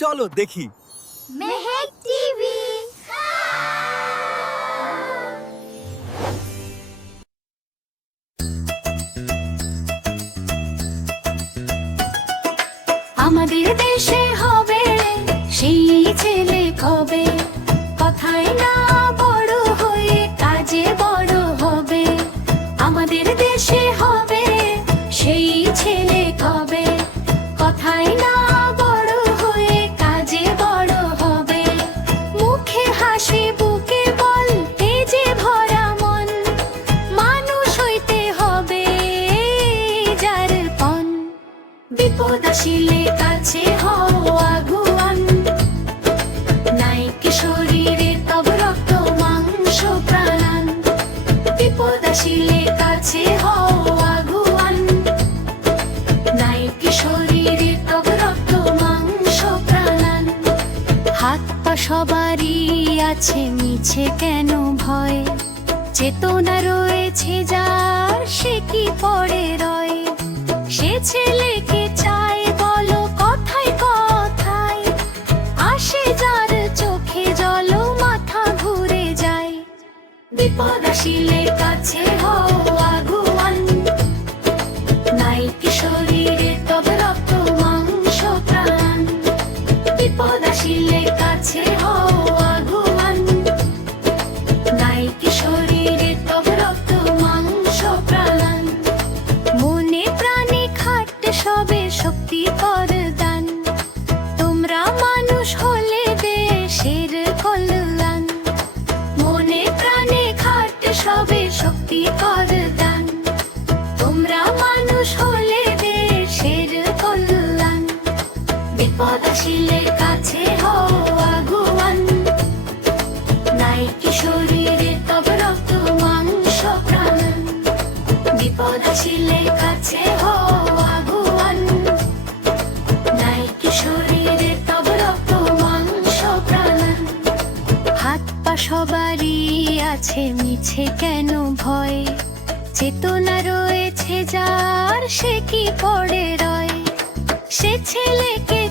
চলো দেখি। মেহেক টিভি। আমাদের দেশে হবে সেই ছেলে কবে, কথায় না বড় হয়ে কাজে বড় হবে। আমাদের দেশে হবে সেই ছেলে কবে, কথায় না বড় হয়ে কাজে বড় হবে। মুখে হাসি বুকে বল তেজে ভরা মন, মানুষ হইতে হবে যার পণ। বিপদ আসিলে কাছে হও আগুয়ান, নাইকে শরীরে তব রক্ত মাংস প্রাণ। বিপদ আসিলে কাছে হও আগুয়ান, নাইকে শরীরে তব রক্ত মাংস প্রাণ। হাত পা সবারই আছে, মিছে কেন ভয়? চেতনা রয়েছে যার, সে কি পড়ে রয়? সে ছেলেকে চায় বলো কথায় কথায়, আসে যার চোখে জল মাথা ঘুরে যায়। বিপদ আসিলে কাছে হও আগুয়ান, নাইকে শরীরে তব রক্ত মাংস প্রাণ। বিপদ আসিলে কাছে হও আগুয়ান, নাইকে শরীরে তব রক্ত মাংস প্রাণ। মনে প্রাণে খাটতে সবে শক্তি কর দান, তোমরা মানুষ হলে দেশের কল্যাণ। মনে প্রাণে খাটতে সবে শক্তি কর দান, তোমরা মানুষ হলে দেশের কল্যাণ। বিপদ আসিলে কাছে হও আগুয়ান, নাইকে শরীরে তব রক্ত মাংস প্রাণ। বিপদ আসিলে কাছে হও আগুয়ান, নাইকে শরীরে তব রক্ত মাংস প্রাণ। হাত পা সবারই আছে, মিছে কেন ভয়? চেতনা রয়েছে যার, সে কি পড়ে রয়? সে ছেলেকে